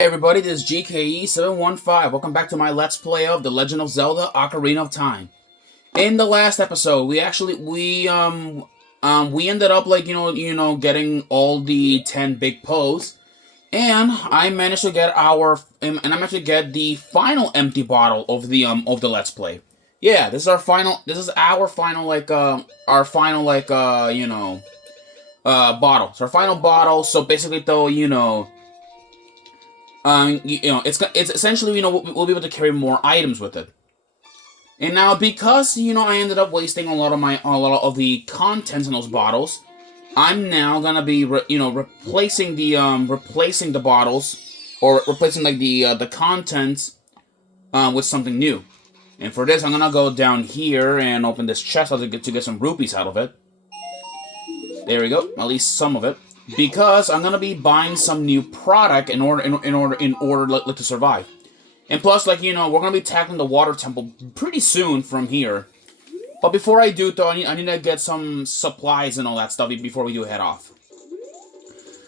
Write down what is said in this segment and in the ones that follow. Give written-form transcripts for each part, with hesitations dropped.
Hey everybody, this is GKE715. Welcome back to my Let's Play of The Legend of Zelda: Ocarina of Time. In the last episode, we ended up getting all the 10 big pos, and I managed to get the final empty bottle of the Let's Play. Yeah, this is our final. This is our final bottle. It's our final bottle. So basically, though, it's essentially, we'll be able to carry more items with it. And now, because, I ended up wasting a lot of the contents in those bottles, I'm now gonna be, replacing the bottles, or replacing, like, the contents, with something new. And for this, I'm gonna go down here and open this chest to get some rupees out of it. There we go, at least some of it. Because I'm gonna be buying some new product in order to survive, and plus, we're gonna be tackling the water temple pretty soon from here. But before I do, though, I need to get some supplies and all that stuff before we do head off.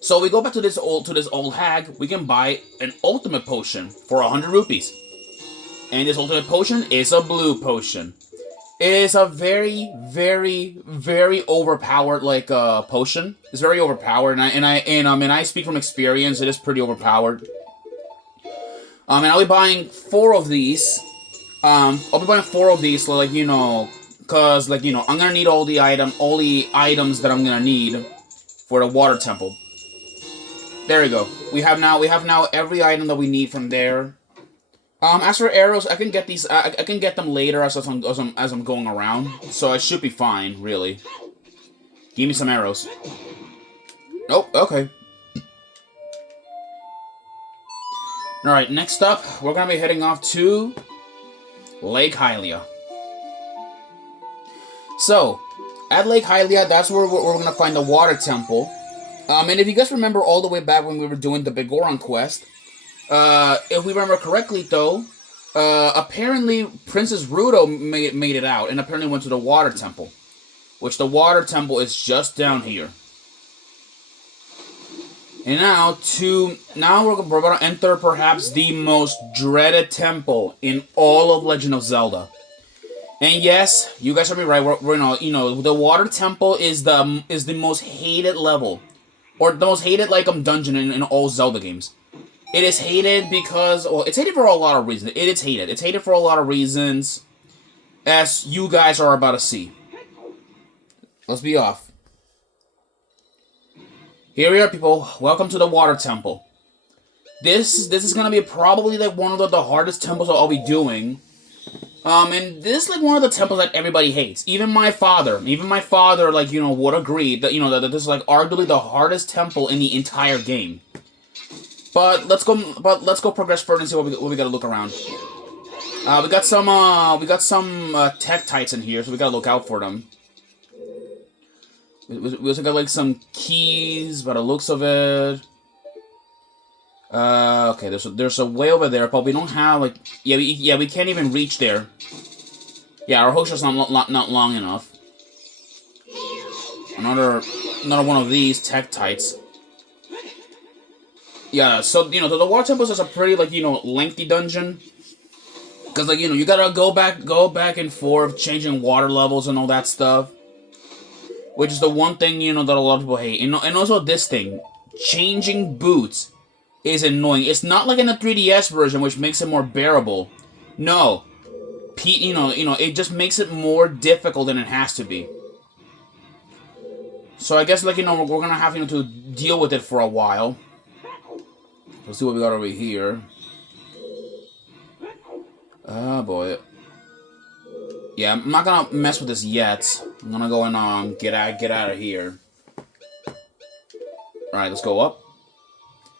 So we go back to this old hag. We can buy an ultimate potion for 100 rupees, and this ultimate potion is a blue potion. It is a very, very, very overpowered potion. It's very overpowered, and I speak from experience. It is pretty overpowered. And I'll be buying 4 of these. I'll be buying 4 of these, so, cause I'm gonna need all the items that I'm gonna need for the water temple. There we go. We have now every item that we need from there. As for arrows, I can get these. I can get them later as I'm going around, so I should be fine, really. Give me some arrows. Oh, okay. All right. Next up, we're gonna be heading off to Lake Hylia. So, at Lake Hylia, that's where we're gonna find the water temple. And if you guys remember all the way back when we were doing the Begoron quest. If we remember correctly, though, apparently Princess Ruto made it out, and apparently went to the water temple, which the water temple is just down here. And now we're about to enter perhaps the most dreaded temple in all of Legend of Zelda. And yes, you guys heard me right. We're the water temple is the most hated level, or the most hated dungeon in all Zelda games. It is hated because, well, it's hated for a lot of reasons. It is hated. It's hated for a lot of reasons, as you guys are about to see. Let's be off. Here we are, people. Welcome to the Water Temple. This is gonna be probably one of the hardest temples I'll be doing. And this is one of the temples that everybody hates. Even my father, would agree that that this is arguably the hardest temple in the entire game. But let's go progress further and see what we gotta look around. We got some Tektites in here, so we gotta look out for them. We also got some keys, by the looks of it. Okay, there's a way over there, but we don't have we can't even reach there. Yeah, our hookshot's not long enough. Another one of these Tektites. Yeah, so, the water temples is a pretty, lengthy dungeon. Because, you gotta go back and forth, changing water levels and all that stuff. Which is the one thing, that a lot of people hate. And also this thing, changing boots is annoying. It's not like in the 3DS version, which makes it more bearable. No. It just makes it more difficult than it has to be. So I guess, we're gonna have, to deal with it for a while. Let's see what we got over here. Oh boy. Yeah, I'm not gonna mess with this yet. I'm gonna go and get out of here. All right, let's go up.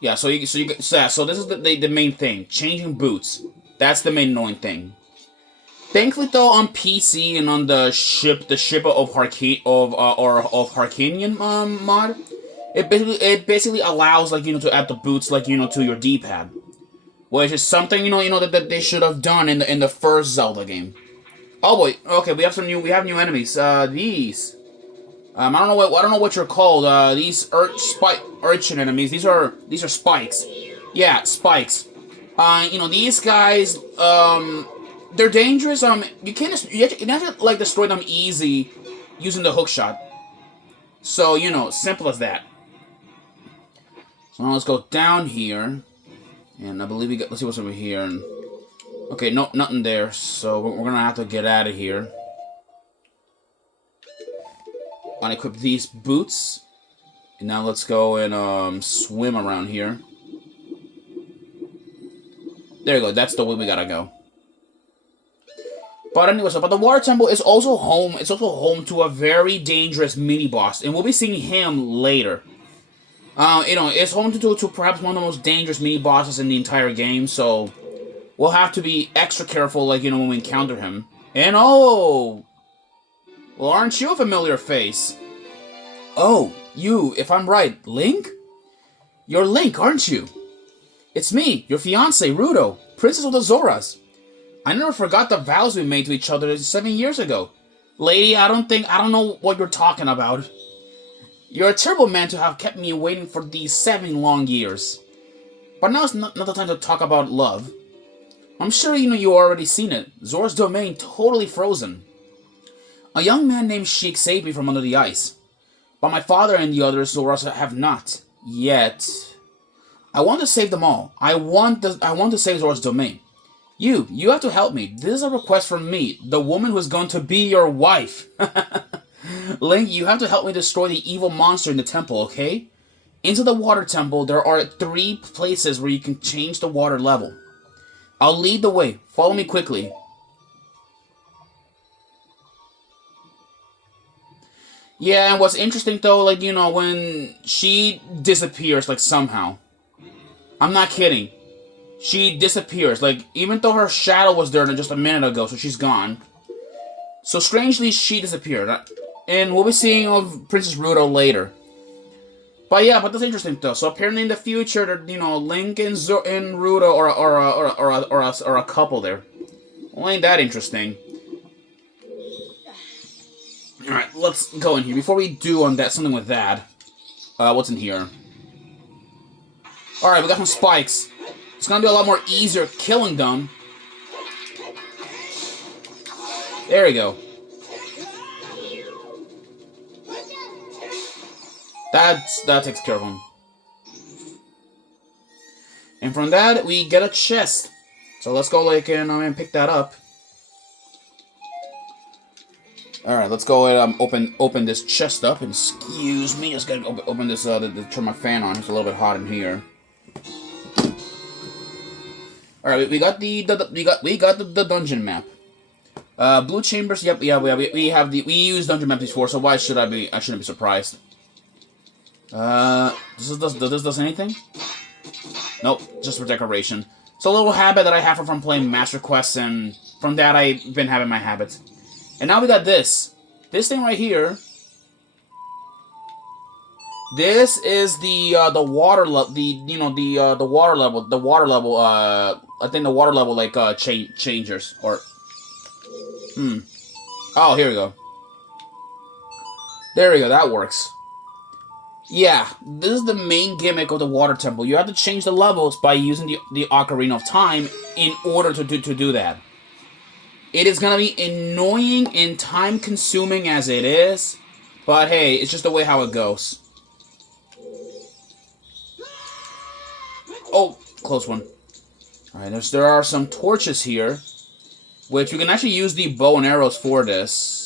Yeah, so this is the main thing. Changing boots. That's the main annoying thing. Thankfully, though, on PC and on the ship of Harkinian mod. It basically allows to add the boots to your D-pad, which is something that they should have done in the first Zelda game. Oh boy, okay, we have new enemies. These I don't know what you're called. These urchin enemies. These are spikes. Yeah, spikes. These guys, they're dangerous. You have to, like, destroy them easy using the hook shot. So, simple as that. So now let's go down here. And I believe let's see what's over here. And, okay, no, nothing there. So we're gonna have to get out of here. Unequip these boots. And now let's go and, swim around here. There you go, that's the way we gotta go. But anyway, but the Water Temple is also home. It's also home to a very dangerous mini-boss. And we'll be seeing him later. It's home to perhaps one of the most dangerous mini-bosses in the entire game, so we'll have to be extra careful, like, when we encounter him. And well, aren't you a familiar face? Oh, you, if I'm right, Link? You're Link, aren't you? It's me, your fiancé, Ruto, Princess of the Zoras. I never forgot the vows we made to each other 7 years ago. Lady, I don't know what you're talking about. You're a terrible man to have kept me waiting for these 7 long years. But now it's not the time to talk about love. I'm sure you already seen it. Zora's domain totally frozen. A young man named Sheik saved me from under the ice. But my father and the others Zoras have not. Yet. I want to save them all. I want to save Zora's domain. You have to help me. This is a request from me, the woman who's going to be your wife. Link, you have to help me destroy the evil monster in the temple, okay? Into the Water Temple, there are 3 places where you can change the water level. I'll lead the way. Follow me quickly. Yeah, and what's interesting though, like, when she disappears, like, somehow. I'm not kidding. She disappears. Like, even though her shadow was there just a minute ago, so she's gone. So, strangely, she disappeared. And we'll be seeing of Princess Ruto later. But yeah, that's interesting, though. So, apparently in the future, Link and Ruto are a couple there. Well, ain't that interesting. Alright, let's go in here. Before we do something with that, what's in here? Alright, we got some spikes. It's gonna be a lot more easier killing them. There we go. That takes care of him. And from that, we get a chest. So let's go and pick that up. Alright, let's go and open this chest up. Excuse me, just gotta open this turn my fan on. It's a little bit hot in here. Alright, we got the dungeon map. Blue chambers. Yep, yeah, we used dungeon maps before, so I shouldn't be surprised. Does this anything? Nope, just for decoration. It's a little habit that I have from playing Master Quests, and from that I've been having my habits. And now we got this thing right here. This is the water level, the water level. I think the water level changers or. Oh, here we go. There we go. That works. Yeah, this is the main gimmick of the Water Temple. You have to change the levels by using the Ocarina of Time in order to do that. It is gonna be annoying and time-consuming as it is, but hey, it's just the way how it goes. Oh, close one. Alright, there are some torches here, which we can actually use the bow and arrows for this.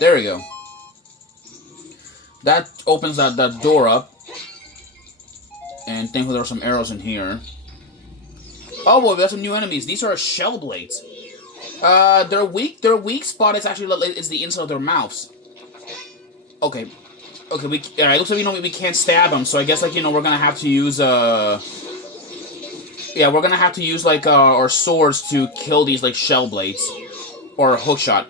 There we go. That opens that door up. And thankfully there are some arrows in here. Oh boy, we got some new enemies. These are shell blades. Their weak spot is actually the inside of their mouths. Okay. Okay, alright, looks like we can't stab them, so I guess we're gonna have to use yeah, we're gonna have to use our swords to kill these shell blades. Or a hook shot.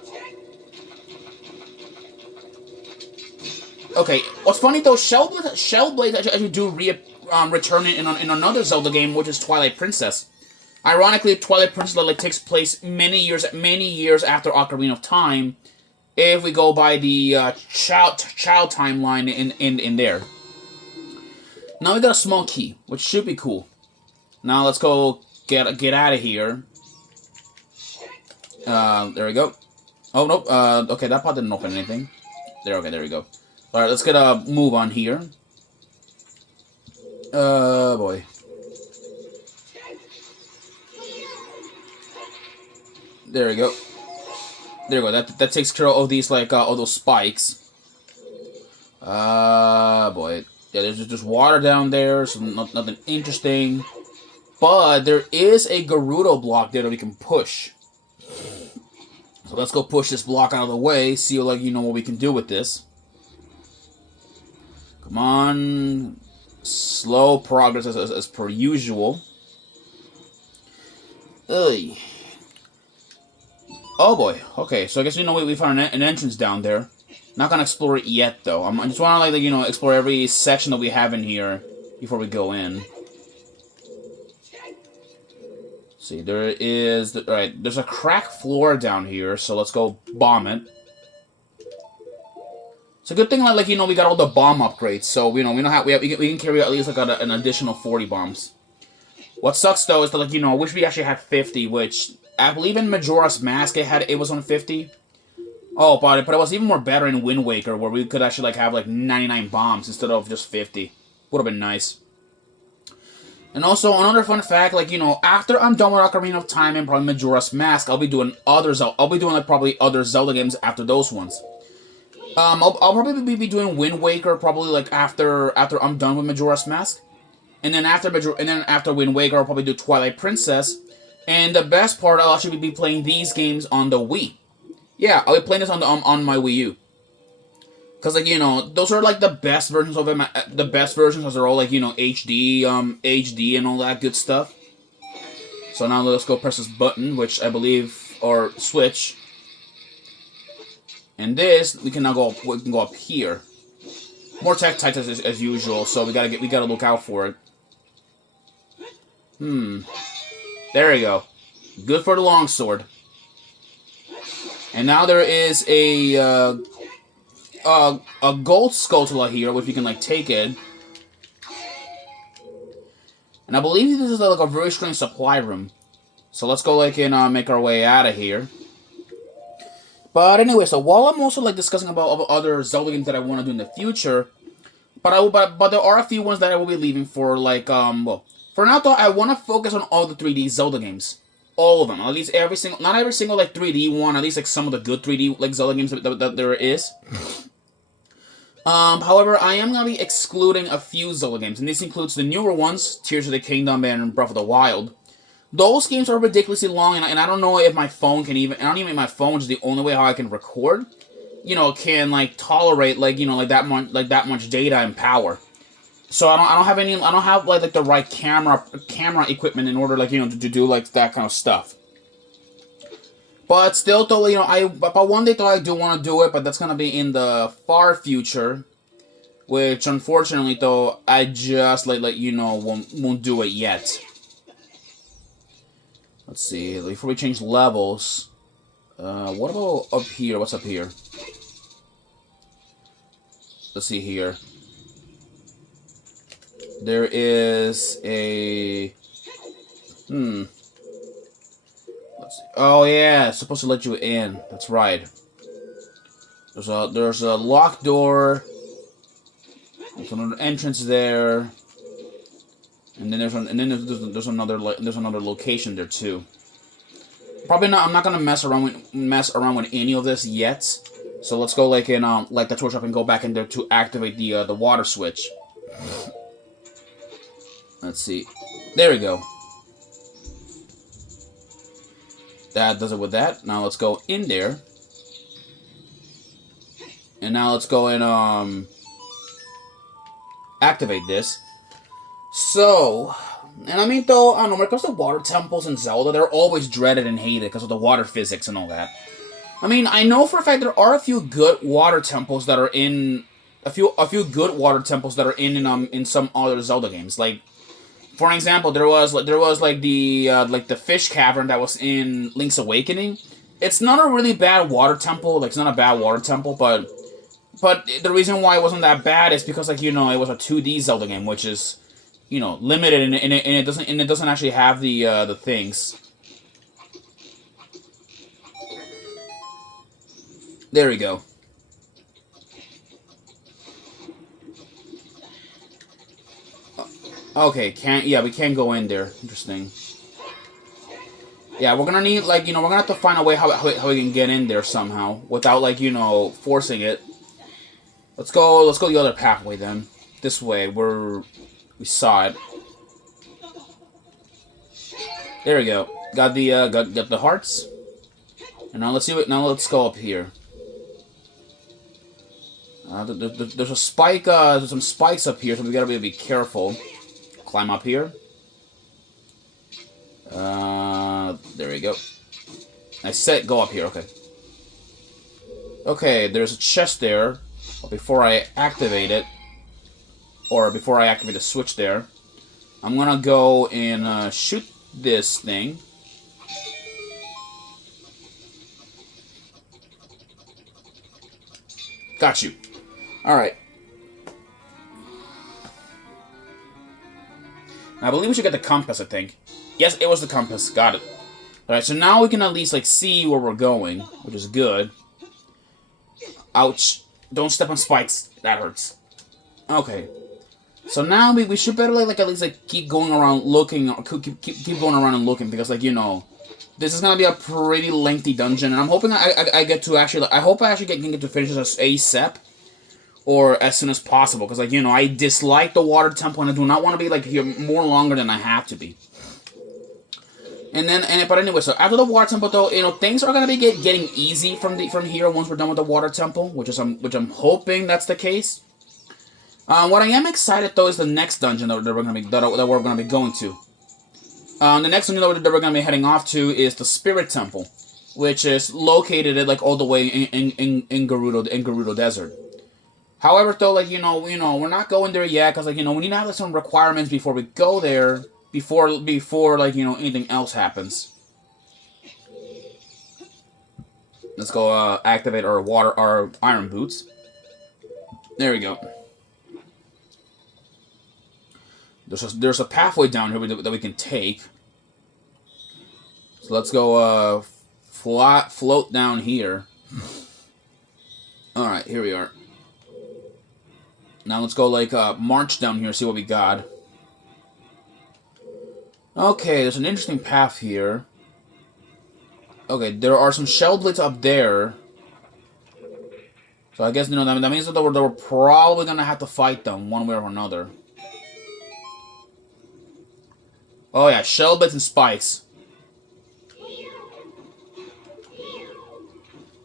Okay, what's funny though, shell blades actually do return in another Zelda game, which is Twilight Princess. Ironically, Twilight Princess takes place many years after Ocarina of Time, if we go by the child timeline in there. Now we got a small key, which should be cool. Now let's go get out of here. There we go. Oh, nope. Okay, that part didn't open anything. There we go. Alright, let's get a move on here. Boy. There we go. There we go. That takes care of these, like, all those spikes. Boy. Yeah, there's just water down there, so nothing interesting. But there is a Gerudo block there that we can push. So let's go push this block out of the way, see, like, what we can do with this. Come on. Slow progress as per usual. Ugh. Oh boy. Okay, so I guess we found an entrance down there. Not gonna explore it yet, though. I just wanna, like, explore every section that we have in here before we go in. See, there is... Alright, there's a cracked floor down here, so let's go bomb it. It's a good thing, like, we got all the bomb upgrades, so, we can carry at least, like, an additional 40 bombs. What sucks, though, is that, like, I wish we actually had 50, which, I believe in Majora's Mask it was on 50. Oh, but it was even more better in Wind Waker, where we could actually, like, have, like, 99 bombs instead of just 50. Would have been nice. And also, another fun fact, like, after I'm done with Ocarina of Time and probably Majora's Mask, I'll be doing like, probably other Zelda games after those ones. I'll probably be doing Wind Waker probably, like, after I'm done with Majora's Mask. And then after Wind Waker, I'll probably do Twilight Princess. And the best part, I'll actually be playing these games on the Wii. Yeah, I'll be playing this on my Wii U. Because, like, those are, like, the best versions of them. The best versions, because they're all, like, HD and all that good stuff. So now let's go press this button, which I believe, or switch. And this, we can go up here. More tech titans as usual, so we gotta look out for it. There we go. Good for the longsword. And now there is a gold Skulltula here, which we can, like, take it. And I believe this is, like, a very strange supply room. So let's go, like, and make our way out of here. But anyway, so while I'm also, like, discussing about other Zelda games that I want to do in the future, but there are a few ones that I will be leaving for, like, well, for now, though, I want to focus on all the 3D Zelda games. All of them. At least not every single, like, 3D one, at least, like, some of the good 3D, like, Zelda games that there is. However, I am going to be excluding a few Zelda games, and this includes the newer ones, Tears of the Kingdom and Breath of the Wild. Those games are ridiculously long, and I don't know if my phone can even... I don't even think my phone, which is the only way how I can record, can, like, tolerate, like, like that much data and power. So I don't have like the right camera equipment in order, like, to do, like, that kind of stuff. But still, though, but one day, though, I do want to do it, but that's going to be in the far future, which, unfortunately, though, I just, like won't do it yet. Let's see, before we change levels, what about up here? What's up here? Let's see here. There is a... Let's see. Oh, yeah, it's supposed to let you in. That's right. There's a locked door. There's another entrance there. And then there's another location there too. Probably not. I'm not gonna mess around with any of this yet. So let's go, like, in like the tool shop and go back in there to activate the water switch. Let's see. There we go. That does it with that. Now let's go in there. And now let's go and activate this. So, and I mean, though, I don't know, when it comes to water temples in Zelda, they're always dreaded and hated because of the water physics and all that. I mean, I know for a fact there are a few good water temples that are in... A few good water temples that are in some other Zelda games. Like, for example, there was the fish cavern that was in Link's Awakening. It's not a really bad water temple. Like, it's not a bad water temple, but the reason why it wasn't that bad is because, like, you know, it was a 2D Zelda game, which is, you know, limited, and it doesn't actually have the things. There we go. Okay, we can't go in there. Interesting. Yeah, we're gonna need, like, you know, we're gonna have to find a way how we can get in there somehow without, like, you know, forcing it. Let's go the other pathway then. This way, we saw it. There we go. Got the hearts. And now let's go up here. There's a spike, there's some spikes up here, so we gotta be careful. Climb up here. There we go. I said go up here, okay. Okay, there's a chest there. But before I activate it, or before I activate the switch there, I'm gonna go and shoot this thing. Got you. Alright. I believe we should get the compass, I think. Yes, it was the compass. Got it. Alright, so now we can at least, like, see where we're going, which is good. Ouch. Don't step on spikes. That hurts. Okay. So now we should better, like, at least, like, keep going around looking, or keep going around and looking, because, like, you know, this is gonna be a pretty lengthy dungeon, and I'm hoping I get to actually, I hope I actually can get to finish this ASAP, or as soon as possible, because, like, you know, I dislike the water temple, and I do not want to be, like, here more longer than I have to be. But anyway, so after the water temple, though, you know, things are gonna be getting easy from here once we're done with the water temple, which I'm hoping that's the case. What I am excited though is the next dungeon that we're gonna be going to. The next dungeon that we're gonna be heading off to is the Spirit Temple, which is located like all the way in Gerudo Desert. However, though, like, you know, we're not going there yet because, like, you know, we need to have, like, some requirements before we go there. Before like, you know, anything else happens. Let's go activate our iron boots. There we go. There's a pathway down here that we can take. So let's go float down here. All right, here we are. Now let's go, like, march down here, see what we got. Okay, there's an interesting path here. Okay, there are some shell blades up there. So I guess, you know, that means that we're probably gonna have to fight them one way or another. Oh yeah, shell blades and spikes.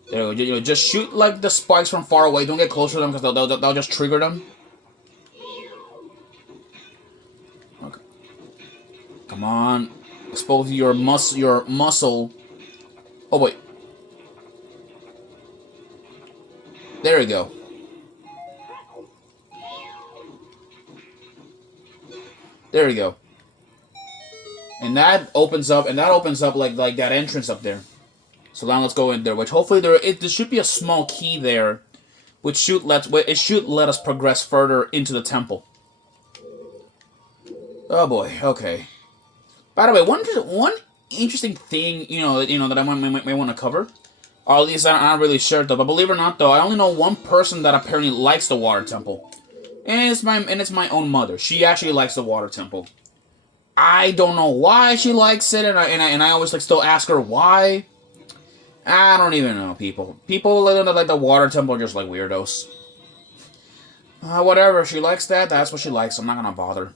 There we go. You know, just shoot, like, the spikes from far away. Don't get close to them because they'll just trigger them. Okay. Come on, expose your muscle. Oh wait. There we go. There we go. And that opens up like that entrance up there. So now let's go in there. Which hopefully there should be a small key there, which should let us progress further into the temple. Oh boy. Okay. By the way, one interesting thing, you know that I may want to cover, or at least I'm not really sure though. But believe it or not, though, I only know one person that apparently likes the water temple, and it's my own mother. She actually likes the water temple. I don't know why she likes it, and I always, like, still ask her why. I don't even know, people. People that like the water temple are just, like, weirdos. Whatever, if she likes that, that's what she likes. I'm not gonna bother.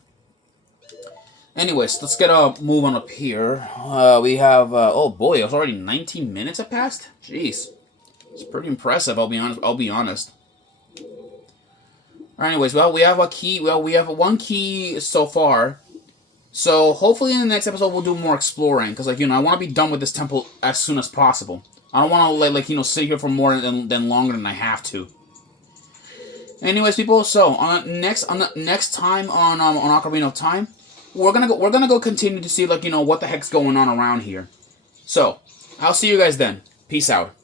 Anyways, let's get a move on up here. We have, oh boy, it's already 19 minutes have passed? Jeez. It's pretty impressive, I'll be honest. Alright, anyways, well, we have a key, we have one key so far. So, hopefully in the next episode we'll do more exploring, because, like, you know, I want to be done with this temple as soon as possible. I don't want to, like, you know, sit here for more than longer than I have to. Anyways, people, so, next time on Ocarina of Time, we're gonna go continue to see, like, you know, what the heck's going on around here. So, I'll see you guys then. Peace out.